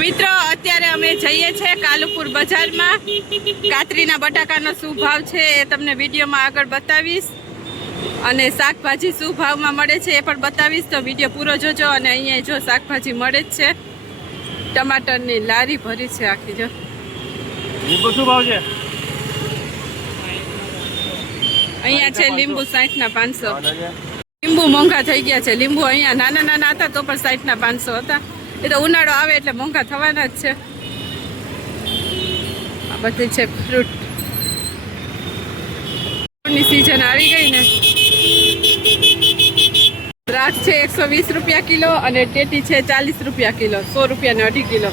મિત્રો અત્યારે અમે જઈએ છીએ કાલુપુર બજારમાં. કાતરીના બટાકાનો શું ભાવ છે એ તમને વિડીયોમાં આગળ બતાવીશ, અને શાકભાજી શું ભાવમાં મળે છે એ પણ બતાવીશ. તો વિડીયો પૂરો જોજો. અને અહીંયા જો શાકભાજી મળે જ છે, ટમાટરની લારી ભરી છે આખી. જો લીંબુ શું ભાવ છે? અહીંયા છે લીંબુ 60 ના 500. લીંબુ મોંઘા થઈ ગયા છે. લીંબુ અહીંયા નાના નાના હતા તો પણ 60 ના 500 હતા. એ તો ઉનાળો આવે એટલે મોંઘા થવાના જ છે. આ બધી છે ફ્રૂટની સિઝન આવી ગઈ ને. દ્રાક્ષ છે 120 રૂપિયા કિલો, અને ટેટી છે 40 રૂપિયા કિલો, 100 રૂપિયા ને 2.5 કિલો.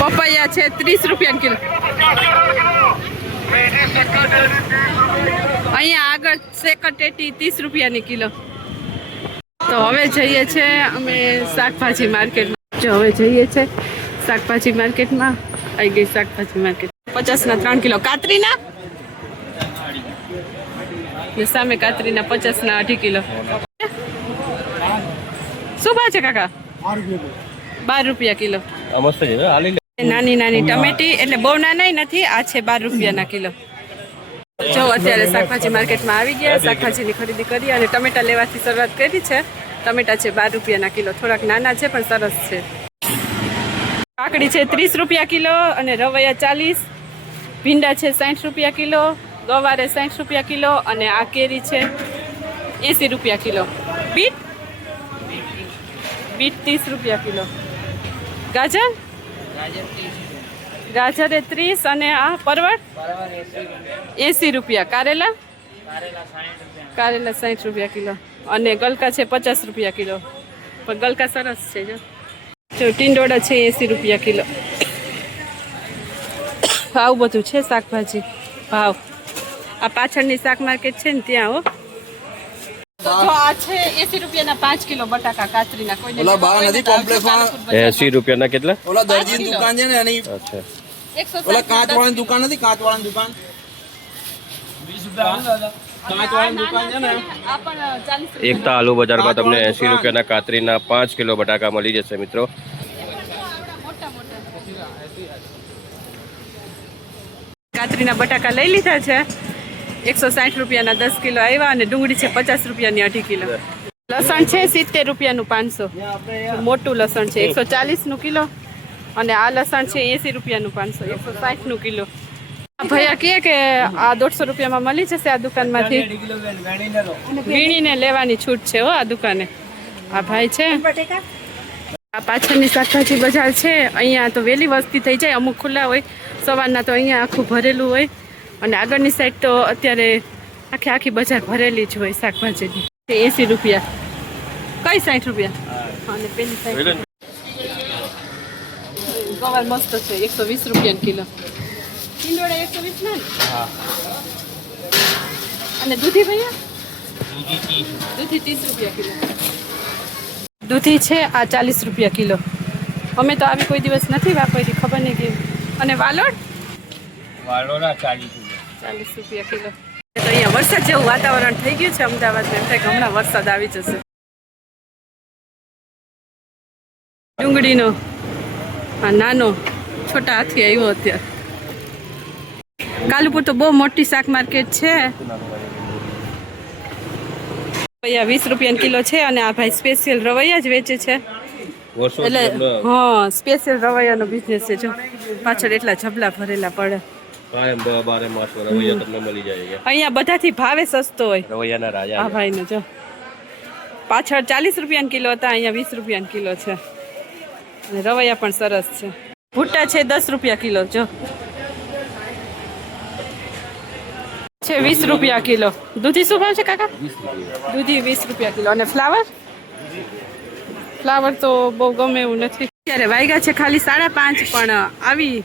પપૈયા છે 30 રૂપિયા કિલો. અહીંયા આગળ સેકર ટેટી 30 રૂપિયાની કિલો. તો હવે જઈએ છે અમે શાકભાજી માર્કેટમાં. જો હવે જઈએ છે શાકભાજી માર્કેટમાં. આવી ગઈ શાકભાજી માર્કેટ. 50 ના 3 કિલો કાતરીના, સામે કાતરીના 50 ના 2.5 કિલો. શું ભાવ છે કાકા? 12 રૂપિયા કિલો. નાની નાની ટમેટી, એટલે બહુ નાના નથી. આ છે 12 રૂપિયાના કિલો. જો અત્યારે શાકભાજી માર્કેટમાં આવી ગયા, શાકભાજીની ખરીદી કરી અને ટમેટા લેવાથી શરૂઆત કરી છે. ટમેટા છે 12 રૂપિયાના કિલો. થોડાક નાના છે પણ સરસ છે. કાકડી છે 30 રૂપિયા કિલો, અને રવૈયા 40. ભીંડા છે 60 રૂપિયા કિલો, ગવારે 60 રૂપિયા કિલો, અને આ કેરી છે 80 રૂપિયા કિલો. બીટ 30 રૂપિયા કિલો. ગાજર ગાજર 30, અને આ પરવળ 80 રૂપિયા. કારેલા 60 રૂપિયા કિલો, અને ગલકા છે 50 રૂપિયા કિલો. પણ ગલકા સરસ છે. જો ટીંડોળા છે 80 રૂપિયા કિલો. આવું બધું છે શાકભાજી ભાવ. આ પાછળની શાક માર્કેટ છે ને ત્યાં. હો તો જો આ છે 80 રૂપિયાના 5 કિલો બટાકા કાતરીના. કોઈ ઓલા બા નથી કોમ્પ્લેક્સમાં 80 રૂપિયાના કેટલા? ઓલા દરજીની દુકાન છે ને એની. અચ્છા. ઓલા કાચવાળાની દુકાન નથી, કાચવાળાની દુકાન 20 રૂપિયા કાચવાળાની દુકાન છે ને. આ પણ 40. એકતા આલુ બજારમાં તમને 80 રૂપિયાના કાતરીના 5 કિલો બટાકા મળી જશે મિત્રો. કાતરીના બટાકા લઈ લીધા છે. 160 રૂપિયાના 10 કિલો આવ્યા, અને ડુંગળી છે 50 રૂપિયાની 2.5 કિલો. લસણ છે 70 રૂપિયાનું 500. મોટું લસણ છે 140 નું કિલો, અને આ લસણ છે 80 રૂપિયાનું 500. 160 નું કિલો. ભૈયા કહે કે આ 150 રૂપિયામાં મળી જશે આ દુકાનમાંથી. વીણીને લેવાની છૂટ છે હો આ દુકાને. આ ભાઈ છે. આ પાછળની શાકભાજી બજાર છે. અહીંયા તો વહેલી વસ્તી થઈ જાય, અમુક ખુલ્લા હોય સવારના, તો અહીંયા આખું ભરેલું હોય. અને આગળની સાઈડ તો અત્યારે આખી બજાર ભરેલી જ હોય શાકભાજીની. 80 રૂપિયા. કઈ 60 રૂપિયા? અને પેલી સાઈડ ગવાર મસ્ત છે 120 રૂપિયા કિલો. ટીંડોળા 120 ના. અને દૂધી ભૈયા? દૂધી 30 રૂપિયા કિલો. દૂધી છે આ 40 રૂપિયા કિલો. અમે તો આવી કોઈ દિવસ નથી વાપરી, ખબર નહીં કેમ. અને વાલોડ 40 રૂપિયા કિલો. તો અહીંયા વરસાદ જેવું વાતાવરણ થઈ ગયું છે અમદાવાદમાં. એમ થાય કે હમણાં વરસાદ આવી જશે. ડુંગળીનો આ નાનો છોટા હાથી આવ્યો અત્યારે. કાલુપુર તો બહુ મોટી શાક માર્કેટ છે. રવૈયા 20 રૂપિયા કિલો છે, અને આ ભાઈ સ્પેશિયલ રવૈયા જ વેચે છે. એટલે હા, સ્પેશિયલ રવૈયાનો બિઝનેસ છે. જો પાછળ એટલા જબલા ભરેલા પડે. અહીંયા બધાથી ભાવે સસ્તો હોય રવૈયાના રાજા. આ ભાઈ નો જો પાછળ 40 રૂપિયા કિલો હતા, અહીંયા 20 રૂપિયા કિલો છે. અને રવૈયા પણ સરસ છે. ભૂટ્ટા છે 10 રૂપિયા કિલો. જો છે 20 રૂપિયા કિલો. દૂધી શું ભાવ છે કાકા? દૂધી 20 રૂપિયા કિલો. અને ફ્લાવર તો બહુ ગમે એવું નથી. અત્યારે વાગ્યા છે ખાલી 5:30, પણ આવી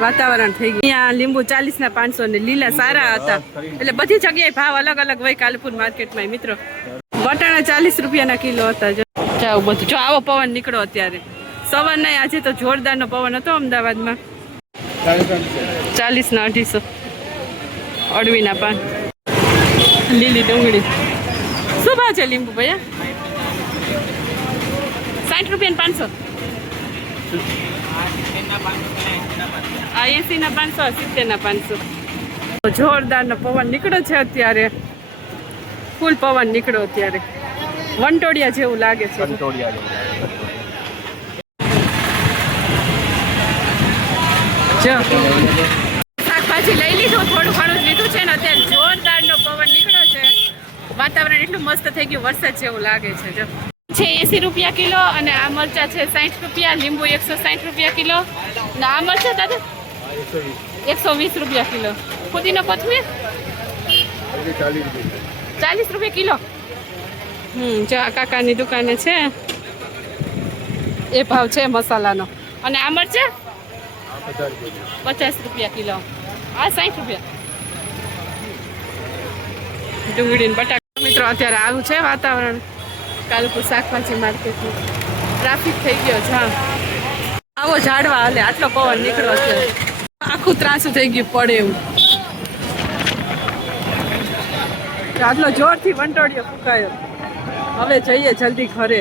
વાતાવરણ થઈ ગયું. અહીંયા લીંબુ 40 ના 500, ને લીલા સારા હતા. એટલે બધી જગ્યાએ ભાવ અલગ અલગ હોય કાલુપુર માર્કેટમાં મિત્રો. વટાણા 40 રૂપિયાના કિલો હતા. જાવ બધું. જો આવો પવન નીકળો અત્યારે. સવાર નહીં, આજે તો જોરદારનો પવન હતો અમદાવાદમાં. 40 ના 250. અડવીના પાન, લીલી ડુંગળી. શું ભાવ છે લીંબુ ભૈયા? 60 રૂપિયા 500. આ 80 ના 500, 70 ના 500. જોરદારનો પવન નીકળ્યો છે અત્યારે, ફૂલ પવન નીકળ્યો અત્યારે, વંટોળિયા જેવું લાગે છે. જો શાકભાજી લઈ લીધું, થોડું ઘણું જ લીધું છે ને અત્યારે જોરદારનો પવન નીકળ્યો છે, વાતાવરણ એટલું મસ્ત થઈ ગયું, વરસાદ જેવું લાગે છે. જો છે 80 રૂપિયા કિલો અને આ મરચા છે 60 રૂપિયા, લીંબુ 160 રૂપિયા કિલો, ને આ મરચા દાદા 120 રૂપિયા કિલો, ફુદીનો કોથમીર 40 રૂપિયા કિલો. જો આ કાકાની દુકાને છે એ ભાવ છે મસાલાનો. અને આ મરચા 50 રૂપિયા કિલો, આ 60 રૂપિયા. ડુંગળી ને બટાકા. મિત્રો અત્યારે આવું છે વાતાવરણ કાલુપુર શાકભાજી માર્કેટનું. ટ્રાફિક થઈ ગયો છે. આવો ઝાડવા હાલે, આટલો પવન નીકળ્યો છે, આખું ત્રાસું થઈ ગયું પડે એવું. આટલો જોરથી વંટોળિયો ફૂંકાયો. હવે જઈએ જલ્દી ઘરે.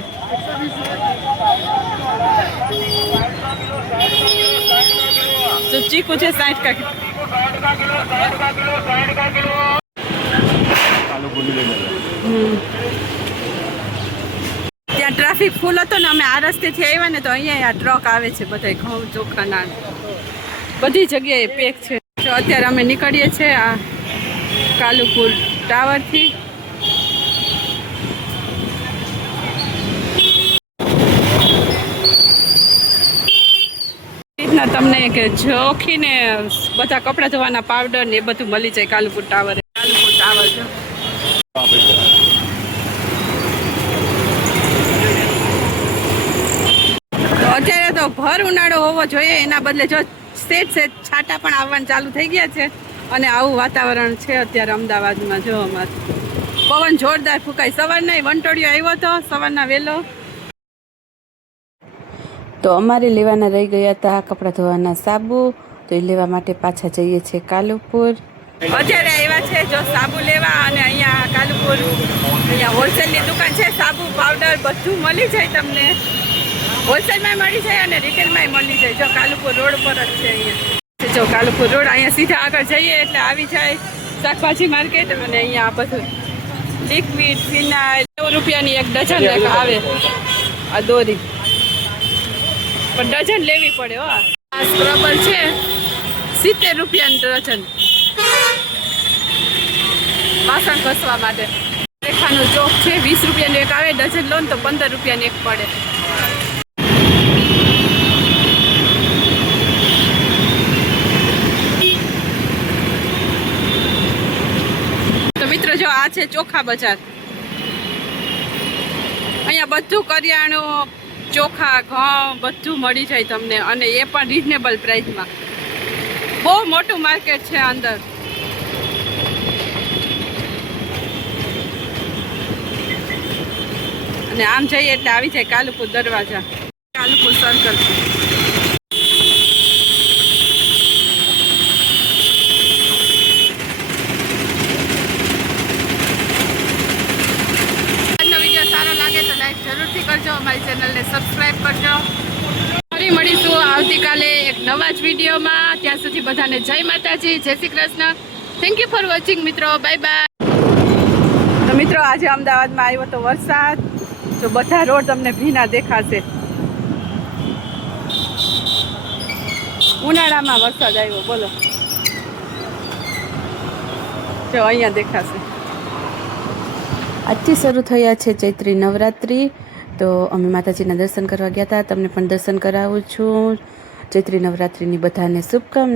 તો ચીકુ છે 60 કા. ત્યાં ટ્રાફિક ફૂલ હતો ને, અમે આ રસ્તેથી આવ્યા ને તો અહીંયા આ ટ્રક આવે છે, બધા ઘઉં ચોખાના બધી જગ્યાએ પેક છે. તો અત્યારે અમે નીકળીએ છીએ આ કાલુપુર ટાવરથી. રીતના તમને કે જોખીને બધા કપડાં ધોવાના પાવડર ને એ બધું મળી જાય કાલુપુર ટાવર. કાલુપુર ટાવર જો અત્યારે તો ભર ઉનાળો હોવો જોઈએ, એના બદલે જો સેજ છાંટા પણ આવવાનું ચાલુ થઈ ગયા છે. અને આવું વાતાવરણ છે અત્યારે અમદાવાદમાં. જો અમારે પવન જોરદાર ફૂંકાય. સવારના વંટોળિયો આવ્યો હતો, સવારના વહેલો. તો અમારે લેવાના રહી ગયા હતા કપડાં ધોવાના સાબુ, તો એ લેવા માટે પાછા જઈએ છીએ કાલુપુર. અત્યારે આવ્યા છે જો સાબુ લેવા, અને અહીંયા કાલુપુર અહીંયા હોલસેલની દુકાન છે. સાબુ પાવડર બધું મળી જાય તમને, હોલસેલમાં મળી જાય અને રિટેલમાં મળી જાય. જો કાલુપુર રોડ પર જ છે અહીંયા. જો કાલુપુર રોડ, અહીંયા સીધા આગળ જઈએ એટલે આવી જાય શાકભાજી માર્કેટ. અને અહીંયા આ બધું લિક્વિડ ફિનાઇલ 90 રૂપિયાની એક ડઝન એક આવે. આ દોરી પણ ડઝન લેવી પડે. હો આ સ્ક્રબર છે 70 રૂપિયાની ડઝન, વાસણ ઘસવા માટે. રેખાનું ચોક છે 20 રૂપિયાનું એક આવે, ડઝન લો ને તો 15 રૂપિયાની એક પડે. તો મિત્રો જો આ છે ચોખા બજાર. અહીંયા બધું કરિયાણું, ચોખા, ઘઉં બધું મળી જાય તમને, અને એ પણ રિઝનેબલ પ્રાઇસમાં. બહુ મોટું માર્કેટ છે અંદર. અને આમ જઈએ એટલે આવી જાય કાલુપુર દરવાજા, કાલુપુર સર્કલ. આજનો વિડીયો સારો લાગે તો લાઈક જરૂરથી કરજો, અમારી ચેનલને સબસ્ક્રાઈબ કરજો. ફરી મળીશું આવતીકાલે એક નવા જ વિડીયોમાં. ત્યાં સુધી બધાને જય માતાજી, જય Shri Krishna. Thank you for watching મિત્રો. Bye bye. તો મિત્રો આજે અમદાવાદમાં આવ્યો તો વરસાદ, તો બધા રોડ તમને ભીના દેખાશે. ઉનાળામાં વરસાદ આવ્યો, બોલો. જો અહીંયા દેખાશે. આજથી શરૂ થયા છે ચૈત્રી નવરાત્રિ, તો અમે માતાજીના દર્શન કરવા ગયા હતા. તમને પણ દર્શન કરાવું છું. ચૈત્રી નવરાત્રિની બધાને શુભકામના.